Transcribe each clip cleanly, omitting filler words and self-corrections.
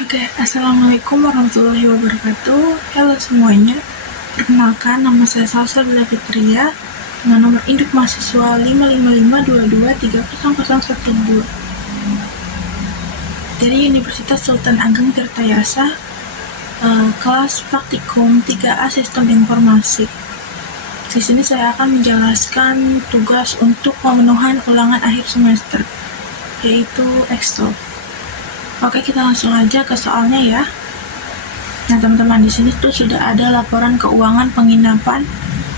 Oke, Assalamualaikum warahmatullahi wabarakatuh. Halo semuanya, perkenalkan nama saya Salsa Bila Fitria dengan nomor induk mahasiswa 55522300012 dari Universitas Sultan Ageng Tirtayasa, kelas praktikum 3A Sistem Informasi. Di sini saya akan menjelaskan tugas untuk pemenuhan ulangan akhir semester, yaitu Excel. Oke, kita langsung aja ke soalnya ya. Nah, teman-teman, di sini tuh sudah ada laporan keuangan penginapan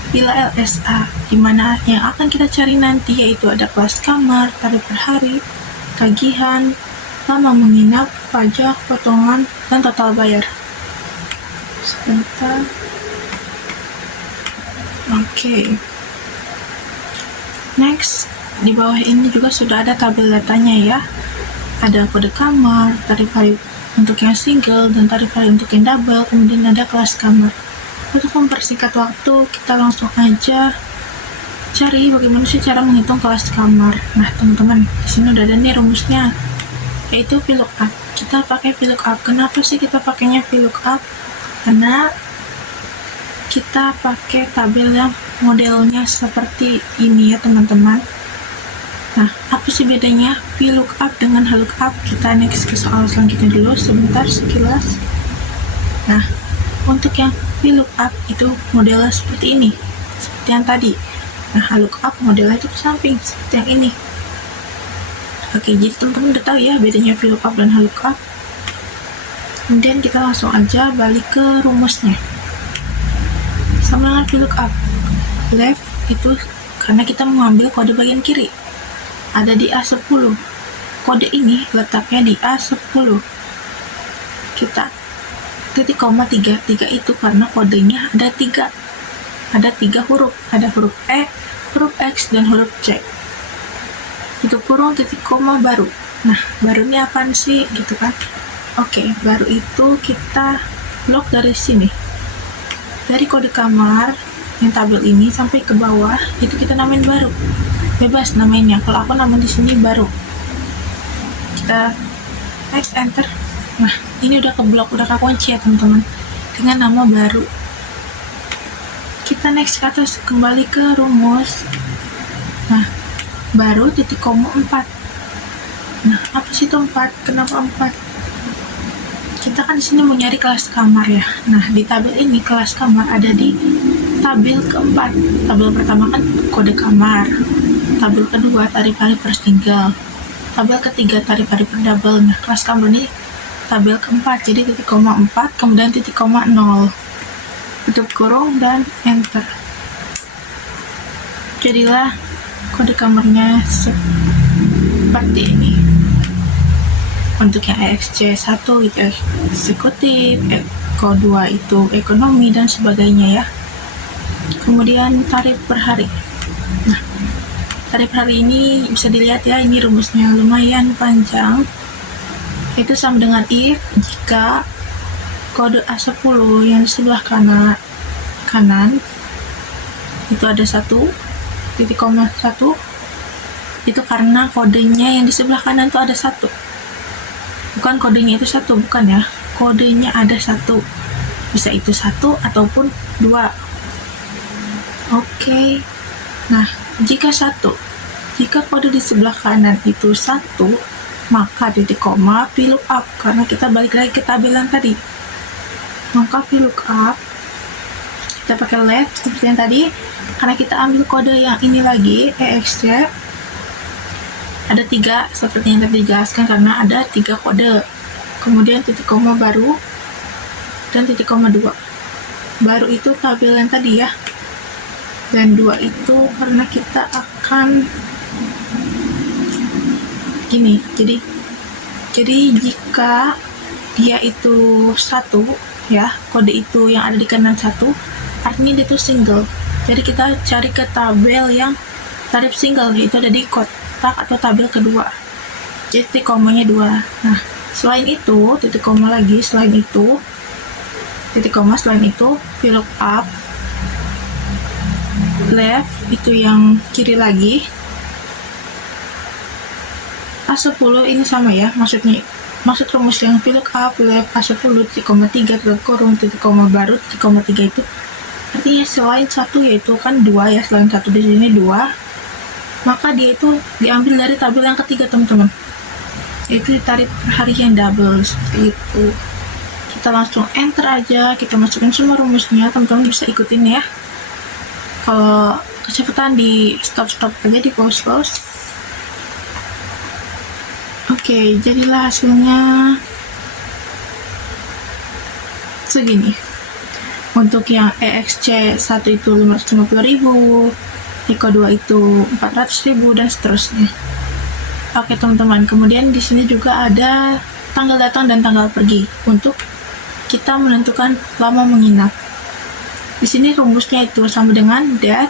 Villa LSA, di mana yang akan kita cari nanti yaitu ada kelas kamar, tarif per hari, tagihan, lama menginap, pajak, potongan, dan total bayar. Sebentar. Oke. Next, di bawah ini juga sudah ada tabel datanya ya. Ada kode kamar, tarif hari untuk yang single, dan tarif hari untuk yang double, kemudian ada kelas kamar. Untuk mempersingkat waktu, kita langsung aja cari bagaimana sih cara menghitung kelas kamar. Nah, teman-teman, di sini udah ada nih rumusnya, yaitu VLOOKUP. Kita pakai VLOOKUP. Kenapa sih kita pakainya VLOOKUP? Karena kita pakai tabel yang modelnya seperti ini ya, teman-teman. Nah, apa sih bedanya VLOOKUP dengan HLOOKUP? Kita next ke soal selanjutnya dulu, sebentar sekilas. Nah, untuk yang VLOOKUP itu modelnya seperti ini, seperti yang tadi. Nah, HLOOKUP modelnya itu ke samping, seperti yang ini. Oke, jadi teman-teman udah tahu ya bedanya VLOOKUP dan HLOOKUP. Kemudian kita langsung aja balik ke rumusnya. Sama dengan VLOOKUP, left itu karena kita mengambil kode bagian kiri, ada di A10. Kode ini letaknya di A10. Kita titik koma 3 itu karena kodenya ada 3. Ada 3 huruf, ada huruf E, huruf X, dan huruf C. Tutup kurung, titik koma, baru. Nah, baru ini apaan sih gitu kan? Oke, baru itu kita blok dari sini. Dari kode kamar yang tabel ini sampai ke bawah itu kita namain baru. Bebas namanya. Kalau aku namain di sini baru. Kita next enter. Nah, ini udah keblok, udah kekunci ya teman-teman, dengan nama baru. Kita next ke atas, kembali ke rumus. Nah, baru titik koma 4. Nah, apa sih itu 4? Kenapa 4? Kita kan di sini mau nyari kelas kamar ya. Nah, di tabel ini kelas kamar ada di tabel keempat. Tabel pertama kan kode kamar. Tabel kedua tarif hari per single. Tabel ketiga tarif hari per double. Nah, kelas kamar ini tabel keempat, jadi titik koma 4, kemudian titik koma 0. Tutup kurung dan enter. Jadilah kode kamarnya seperti ini. Untuk yang EXC1 itu eksekutif, Eko 2 itu ekonomi, dan sebagainya ya. Kemudian tarif per hari. Nah, tarif hari ini bisa dilihat ya, ini rumusnya lumayan panjang. Itu sama dengan if jika kode A10 yang di sebelah kanan itu ada 1,1, itu karena kodenya yang di sebelah kanan itu ada 1. Bukan kodenya itu 1, bukan ya. Kodenya ada 1. Bisa itu 1 ataupun 2. Oke. Nah, jika kode di sebelah kanan itu 1, maka titik koma VLOOKUP, karena kita balik lagi ke tabel yang tadi. Maka VLOOKUP kita pakai left seperti yang tadi, karena kita ambil kode yang ini lagi, EXC. Ada 3 seperti yang tadi dijelaskan, karena ada 3 kode. Kemudian titik koma baru dan titik koma 2. Baru itu tabel yang tadi ya. Dan 2 itu karena kita akan gini. Jadi jika dia itu 1 ya, kode itu yang ada di kanan 1, artinya dia itu single. Jadi kita cari ke tabel yang tarif single, itu ada di kotak atau tabel kedua. Jadi titik komanya 2. Nah, selain itu titik koma lagi, selain itu VLOOKUP left itu yang kiri lagi. A10 ini sama ya, maksudnya maksud rumus yang VLOOKUP H10 titik koma 3 tutup kurung titik koma baru titik koma 3 itu artinya selain satu, yaitu kan 2 ya, selain satu di sini 2, maka dia itu diambil dari tabel yang ketiga teman-teman, yaitu tarif per hari yang double seperti itu. Kita langsung enter aja, kita masukin semua rumusnya, teman-teman bisa ikutin ya. Kalau kecepatan di stop aja, di pause. Oke, jadilah hasilnya segini. Untuk yang EXC 1 itu 550.000, Eco 2 itu 400.000 dan seterusnya. Oke teman-teman, kemudian di sini juga ada tanggal datang dan tanggal pergi untuk kita menentukan lama menginap. Di sini rumusnya itu sama dengan that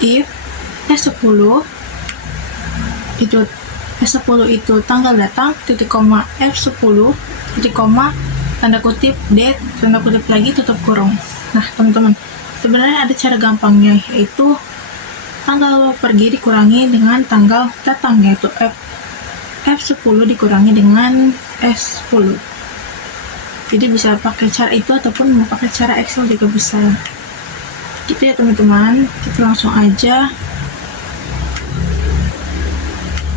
if S10 itu S10 itu tanggal datang titik koma F10 titik koma tanda kutip date tanda kutip lagi tutup kurung. Nah teman-teman, sebenarnya ada cara gampangnya, yaitu tanggal pergi dikurangi dengan tanggal datang, yaitu F10 dikurangi dengan S10. Jadi bisa pakai cara itu ataupun mau pakai cara Excel juga bisa. Gitu ya teman-teman, kita langsung aja.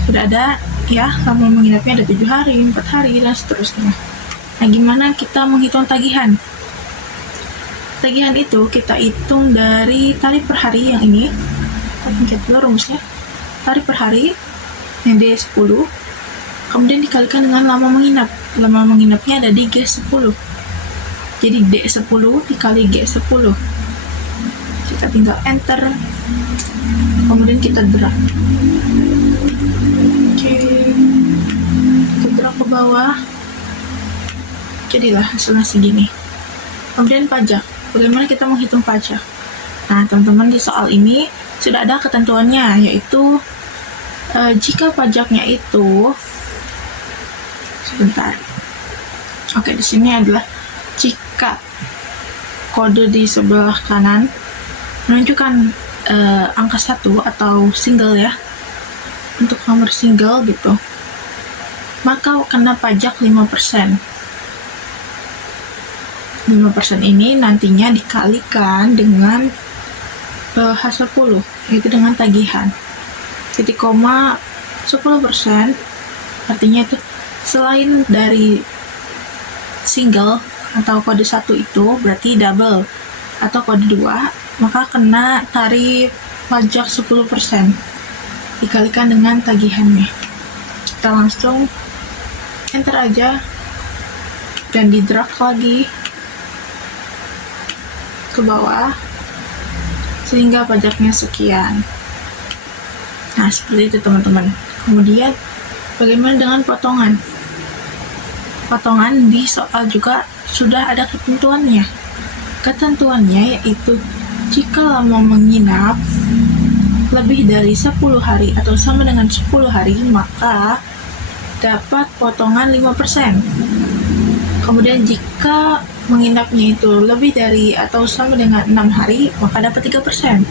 Sudah ada ya, lama menginapnya ada 7 hari, 4 hari dan seterusnya. Nah gimana kita menghitung tagihan? Tagihan itu kita hitung dari tarif per hari yang ini. Kita pencet dulu rumusnya. Tarif per hari yang D10, kemudian dikalikan dengan lama menginap. Lama menginapnya ada di G10. Jadi D10 dikali G10. Kita tinggal enter. Kemudian kita drag. Oke. Kita drag ke bawah. Jadilah hasilnya segini. Kemudian pajak. Bagaimana kita menghitung pajak? Nah, teman-teman, di soal ini sudah ada ketentuannya, yaitu jika pajaknya itu sebentar. Oke, di sini adalah jika kode di sebelah kanan menunjukkan angka 1 atau single ya, untuk nomor single gitu, maka kena pajak 5%. 5% ini nantinya dikalikan dengan H10, yaitu dengan tagihan. Titik koma 10%, artinya itu selain dari single atau kode 1 itu berarti double atau kode 2, maka kena tarif pajak 10% dikalikan dengan tagihannya. Kita langsung enter aja dan di drag lagi ke bawah sehingga pajaknya sekian. Nah seperti itu teman-teman. Kemudian bagaimana dengan potongan? Potongan di soal juga sudah ada ketentuannya. Ketentuannya yaitu jika lama menginap lebih dari 10 hari atau sama dengan 10 hari, maka dapat potongan 5%. Kemudian jika menginapnya itu lebih dari atau sama dengan 6 hari, maka dapat 3%.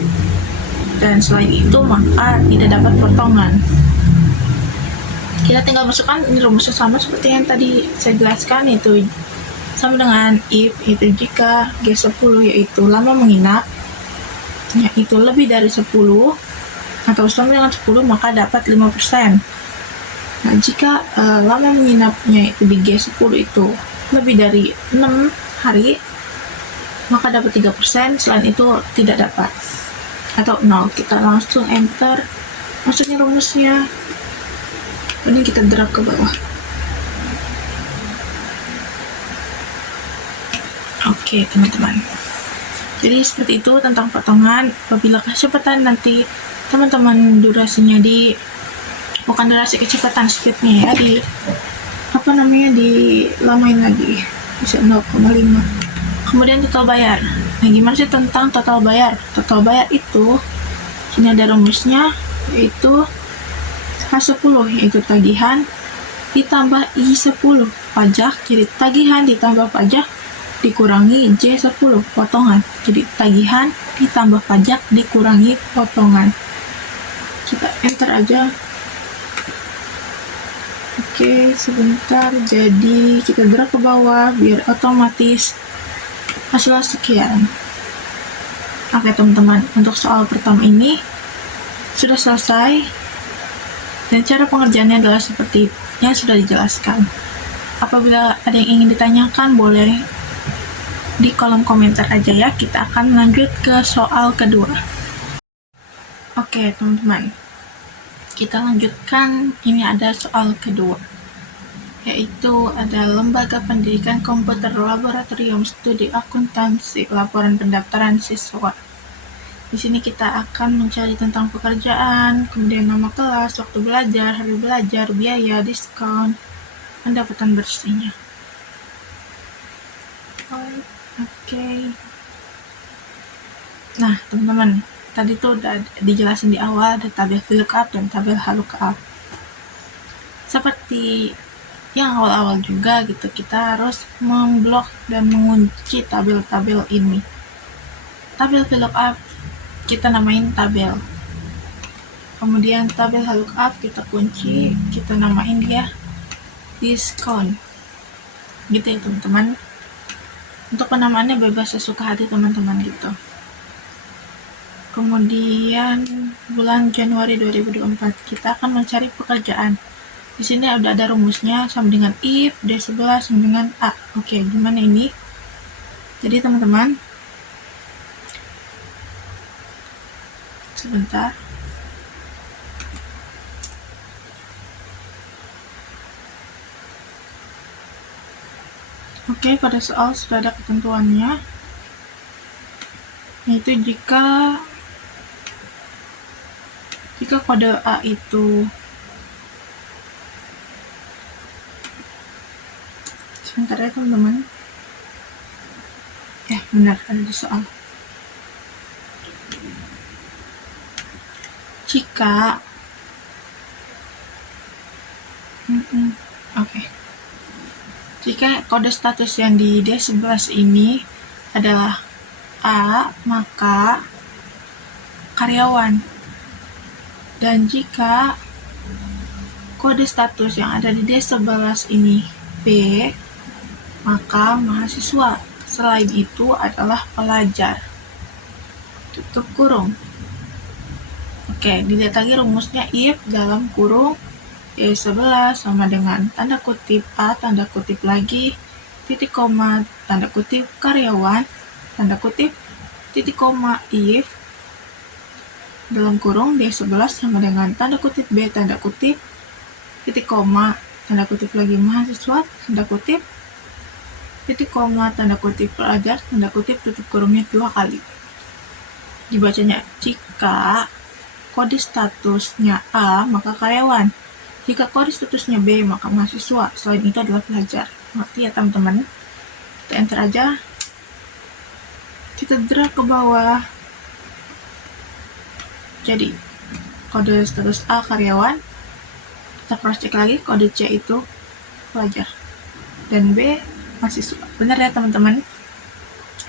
Dan selain itu, maka tidak dapat potongan. Kita tinggal masukkan, ini rumusnya sama seperti yang tadi saya jelaskan, yaitu sama dengan if, yaitu jika G10 yaitu lama menginap, yaitu lebih dari 10 atau sama dengan 10, maka dapat 5%. Nah, jika lama menginapnya itu di G10 itu lebih dari 6 hari, maka dapat 3%, selain itu tidak dapat atau 0. Kita langsung enter, maksudnya rumusnya, ini kita drag ke bawah. Oke teman-teman, jadi seperti itu tentang potongan. Apabila kecepatan nanti teman-teman durasinya bukan durasi kecepatan, speednya ya, dilamain lagi bisa 0,5. Kemudian total bayar. Nah gimana sih tentang total bayar? Total bayar itu ini ada rumusnya, yaitu H10 yaitu tagihan ditambah I10 pajak. Jadi tagihan ditambah pajak dikurangi J10 potongan. Jadi tagihan ditambah pajak dikurangi potongan. Kita enter aja. Oke, sebentar. Jadi kita drag ke bawah biar otomatis hasilnya sekian. Oke teman-teman, untuk soal pertama ini sudah selesai dan cara pengerjaannya adalah seperti yang sudah dijelaskan. Apabila ada yang ingin ditanyakan, boleh di kolom komentar aja ya. Kita akan lanjut ke soal kedua. Oke teman-teman, kita lanjutkan. Ini ada soal kedua, yaitu ada Lembaga Pendidikan Komputer Laboratorium Studi Akuntansi, laporan pendaftaran siswa. Di sini kita akan mencari tentang pekerjaan, kemudian nama kelas, waktu belajar, hari belajar, biaya, diskon, pendapatan bersihnya. Oke. Nah, teman-teman, tadi tuh udah dijelasin di awal ada tabel VLOOKUP dan tabel HLOOKUP. Seperti yang awal-awal juga gitu, kita harus memblok dan mengunci tabel-tabel ini. Tabel VLOOKUP kita namain tabel. Kemudian tabel HLOOKUP kita kunci, kita namain dia diskon. Gitu ya teman-teman. Untuk penamaannya bebas sesuka hati teman-teman gitu. Kemudian bulan Januari 2024 kita akan mencari pekerjaan. Di sini udah ada rumusnya sama dengan if, D11 sama dengan A. Oke, gimana ini? Jadi teman-teman, sebentar. Oke, pada soal sudah ada ketentuannya, yaitu jika kode A itu sebentar ya teman-teman. Benar, ada di soal. Jika jika kode status yang di D11 ini adalah A, maka karyawan. Dan jika kode status yang ada di D11 ini B, maka mahasiswa. Selain itu adalah pelajar. Tutup kurung. Oke, dilihat lagi rumusnya if dalam kurung D11 sama dengan tanda kutip A, tanda kutip lagi, titik koma, tanda kutip karyawan, tanda kutip, titik koma if dalam kurung D11 sama dengan tanda kutip B, tanda kutip, titik koma, tanda kutip lagi mahasiswa, tanda kutip, titik koma, tanda kutip pelajar, tanda kutip, tutup kurungnya 2 kali. Dibacanya, jika kode statusnya A, maka karyawan. Jika kode statusnya B, maka mahasiswa. Selain itu adalah pelajar. Ngerti ya teman-teman? Kita enter aja. Kita drag ke bawah. Jadi, kode status A karyawan. Kita cross check lagi, kode C itu pelajar. Dan B mahasiswa. Benar ya teman-teman?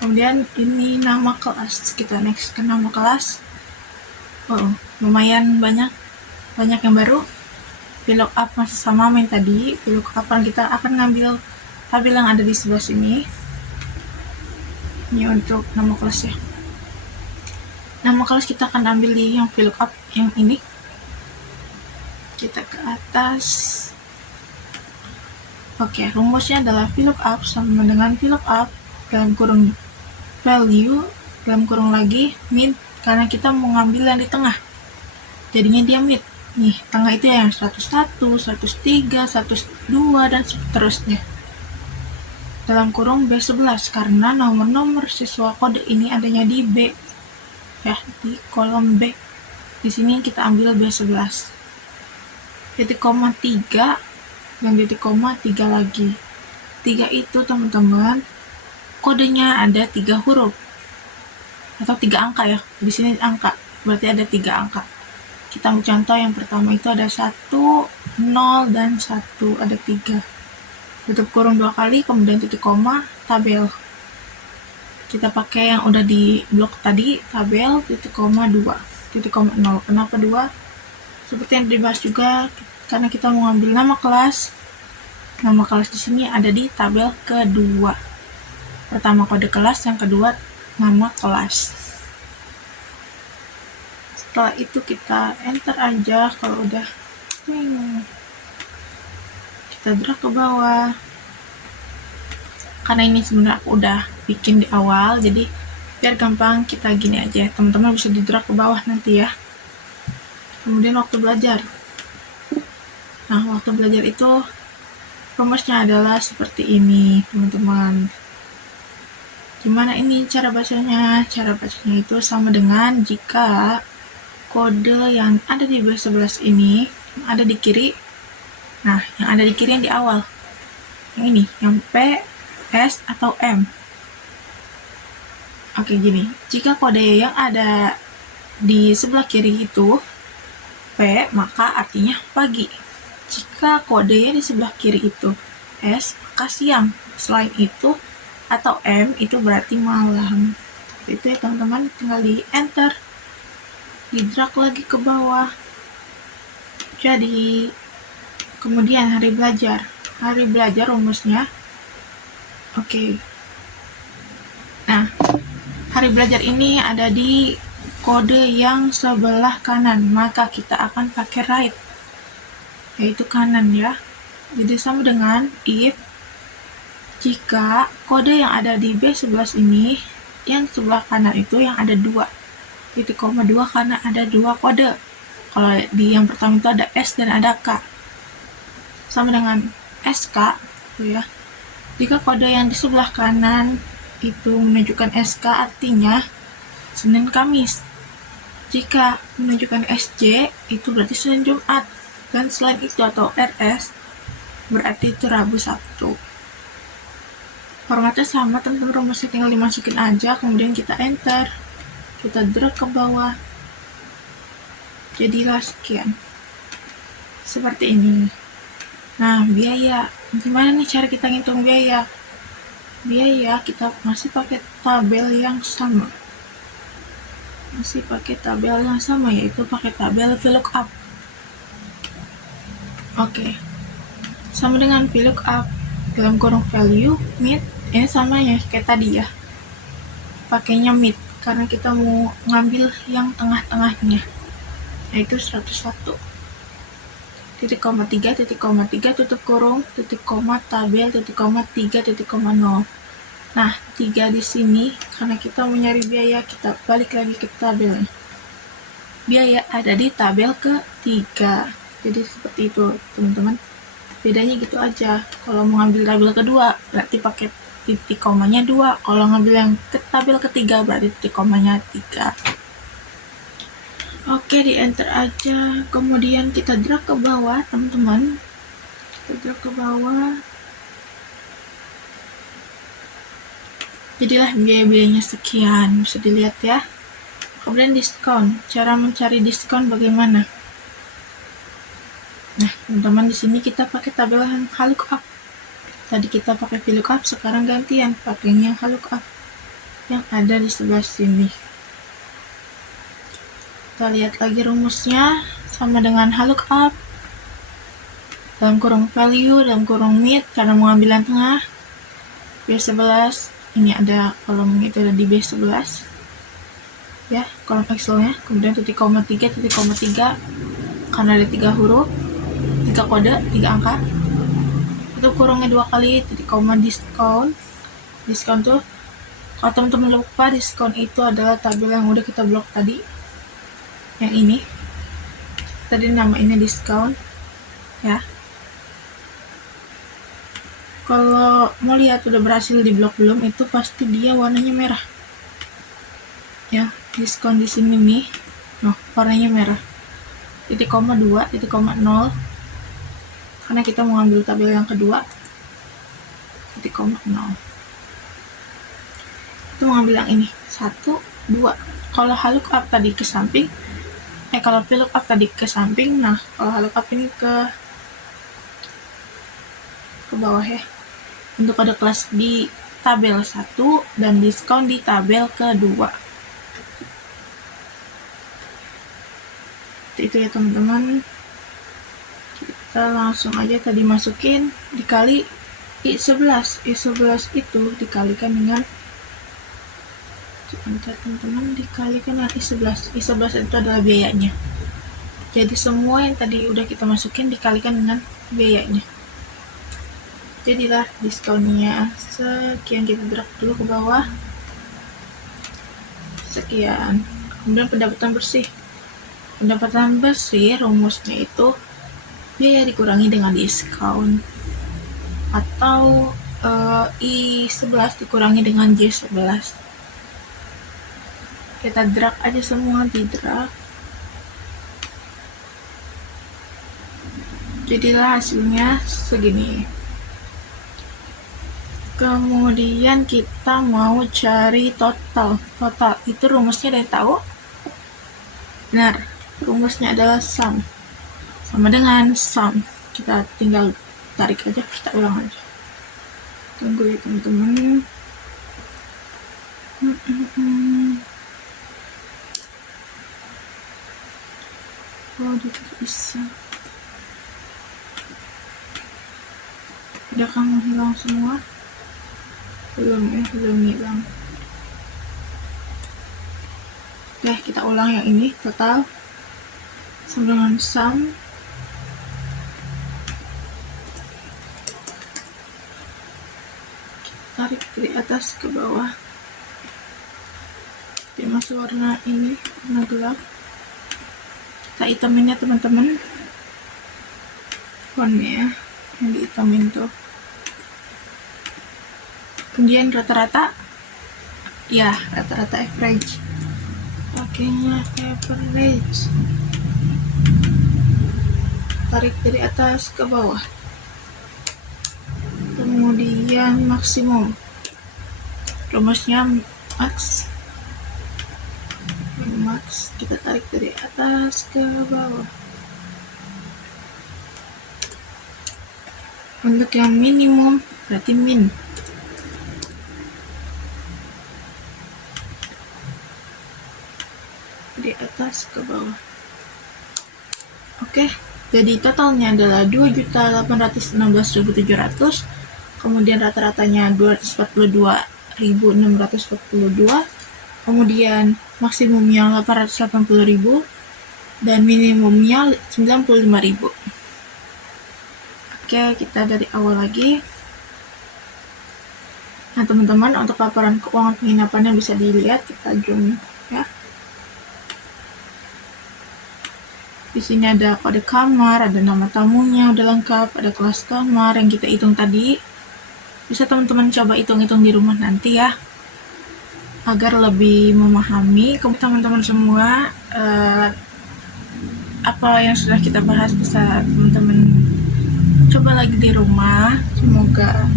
Kemudian ini nama kelas. Kita next ke nama kelas. Lumayan banyak yang baru. VLOOKUP masih sama main tadi. VLOOKUP kita akan ngambil tabel yang ada di sebelah sini. Ini untuk nama kelas ya. Nama kelas kita akan ambil di yang VLOOKUP yang ini. Kita ke atas. Oke, rumusnya adalah VLOOKUP sama dengan VLOOKUP dalam kurung value, dalam kurung lagi min, karena kita mau ngambil yang di tengah. Jadinya dia mid. Nih, tengah itu yang 101, 103, 102, dan seterusnya. Dalam kurung B11, karena nomor-nomor siswa kode ini adanya di B. Ya, di kolom B. Di sini kita ambil B11. Titik koma 3 dan titik koma 3 lagi. 3 itu teman-teman kodenya ada 3 huruf atau 3 angka ya. Di sini angka, berarti ada 3 angka. Kita ambil contoh yang pertama itu ada 1, 0, dan 1, ada 3. Tutup kurung 2 kali, kemudian titik koma, tabel. Kita pakai yang udah di blok tadi, tabel, titik koma 2, titik koma 0. Kenapa 2? Seperti yang dibahas juga, karena kita mau ngambil nama kelas, Nama kelas di sini ada di tabel kedua. Pertama kode kelas, yang kedua nama kelas. Setelah itu kita enter aja. Kalau udah kita drag ke bawah. Karena ini sebenarnya aku udah bikin di awal, jadi biar gampang kita gini aja. Teman-teman bisa di drag ke bawah nanti ya. Kemudian waktu belajar. Nah, waktu belajar itu rumusnya adalah seperti ini, teman-teman. Gimana ini cara bacanya? Cara bacanya itu sama dengan jika kode yang ada di B11 ini, yang ada di kiri, nah, yang ada di kiri yang di awal. Yang ini, yang P, S, atau M. Oke, gini. Jika kode yang ada di sebelah kiri itu P, maka artinya pagi. Jika kodenya di sebelah kiri itu S, maka siang. Selain itu, atau M, itu berarti malam. Itu ya teman-teman, tinggal di enter, di drag lagi ke bawah. Jadi, kemudian hari belajar. Hari belajar rumusnya, oke. Nah, hari belajar ini ada di kode yang sebelah kanan, maka kita akan pakai right, yaitu kanan ya. Jadi sama dengan if jika kode yang ada di B11 ini, yang sebelah kanan itu yang ada 2,2 karena ada 2 kode. Kalau di yang pertama itu ada S dan ada K. Sama dengan SK ya. Jika kode yang di sebelah kanan itu menunjukkan SK, artinya Senin Kamis. Jika menunjukkan SJ, itu berarti Senin Jumat. Dan selain itu atau RS, berarti itu Rabu Sabtu. Formatnya sama, teman-teman, rumusnya tinggal dimasukin aja, kemudian kita enter. Kita drag ke bawah. Jadilah sekian. Seperti ini. Nah, biaya. Gimana nih cara kita ngitung biaya? Biaya kita masih pakai tabel yang sama. Yaitu pakai tabel VLOOKUP. Oke. Sama dengan VLOOKUP dalam kurung value, mid, ini sama ya kayak tadi ya. Pakainya mid karena kita mau ngambil yang tengah-tengahnya, yaitu 101. Titik koma 3, tutup kurung, titik koma, tabel, titik koma 3, titik koma 0. Nah, 3 di sini, karena kita mau nyari biaya, kita balik lagi ke tabelnya. Biaya ada di tabel ke-3. Jadi seperti itu, teman-teman. Bedanya gitu aja. Kalau mau ngambil tabel kedua, berarti pakai titik komanya 2. Kalau ngambil yang ke tabel ketiga, berarti titik komanya 3. Oke, di enter aja. Kemudian kita drag ke bawah, teman-teman. Kita drag ke bawah. Jadilah biaya-biayanya sekian, bisa dilihat ya. Kemudian diskon. Cara mencari diskon bagaimana? Nah, teman-teman, di sini kita pakai tabel yang VLOOKUP. Tadi kita pakai VLOOKUP, sekarang gantian pakainya VLOOKUP yang ada di sebelah sini. Kita lihat lagi rumusnya, sama dengan VLOOKUP. Dalam kurung value, dalam kurung mid, karena mau ambil yang tengah. B11, ini ada kolom itu ada di B11. Ya, kolom Excelnya. Kemudian titik koma 3, karena ada 3 huruf, 3 kode, 3 angka. Itu kurungnya 2 kali, titik koma diskon. Diskon tuh, kalau teman-teman lupa, diskon itu adalah tabel yang udah kita blok tadi. Yang ini tadi namanya diskon ya. Kalau mau lihat udah berhasil di blok belum, itu pasti dia warnanya merah ya. Diskon di sini nih, warnanya merah. Titik koma 2, titik koma 0, karena kita mau ambil tabel yang kedua. Titik koma 0 itu mau ambil yang ini 1, 2. Kalau VLOOKUP tadi ke samping, kalau VLOOKUP tadi ke samping, nah kalau VLOOKUP ini ke bawah ya. Untuk kode kelas di tabel 1 dan diskon di tabel kedua. Itu ya teman-teman. Kita kita langsung aja tadi masukin dikali I11 itu dikalikan dengan teman-teman, dikalikan dengan I11 itu adalah biayanya. Jadi semua yang tadi udah kita masukin dikalikan dengan biayanya, jadilah diskonnya sekian. Kita drag dulu ke bawah sekian. Kemudian pendapatan bersih rumusnya itu biaya dikurangi dengan diskon, atau I11 dikurangi dengan J11. Kita drag aja semua, di drag, jadilah hasilnya segini. Kemudian kita mau cari total itu rumusnya ada yang tahu? Benar, rumusnya adalah sum, sama dengan sum. Kita tinggal tarik aja, kita ulang aja. Tunggu ya teman-teman. Oh, tidak bisa. Udah kamu hilang semua? Belum hilang. Oke, kita ulang yang ini. Total sama dengan sum. Tarik dari atas ke bawah. Dia masuk warna ini, warna gelap. Kita hitamin ya teman-teman, fontnya yang dihitamin tuh. Kemudian rata-rata average, pakainya average, tarik dari atas ke bawah. Kemudian maksimum, rumusnya max, kita tarik dari atas ke bawah. Untuk yang minimum berarti min, di atas ke bawah. Oke, jadi totalnya adalah 2.816.700, kemudian rata-ratanya 242.642, kemudian maksimumnya 880.000 dan minimumnya 95.000. Oke, kita dari awal lagi. Nah teman-teman, untuk laporan keuangan penginapannya bisa dilihat, kita zoom ya. Di sini ada kode kamar, ada nama tamunya udah lengkap, ada kelas kamar yang kita hitung tadi. Bisa teman-teman coba hitung-hitung di rumah nanti ya, agar lebih memahami. Teman-teman semua, apa yang sudah kita bahas bisa teman-teman coba lagi di rumah. Semoga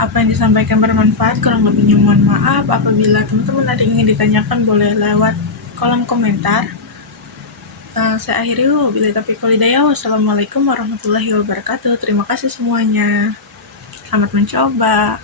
apa yang disampaikan bermanfaat. Kurang lebihnya mohon maaf. Apabila teman-teman ada yang ingin ditanyakan, boleh lewat kolom komentar. Saya akhiri, wabillahi taufiq wal hidayah. Wassalamualaikum warahmatullahi wabarakatuh. Terima kasih semuanya. Selamat mencoba.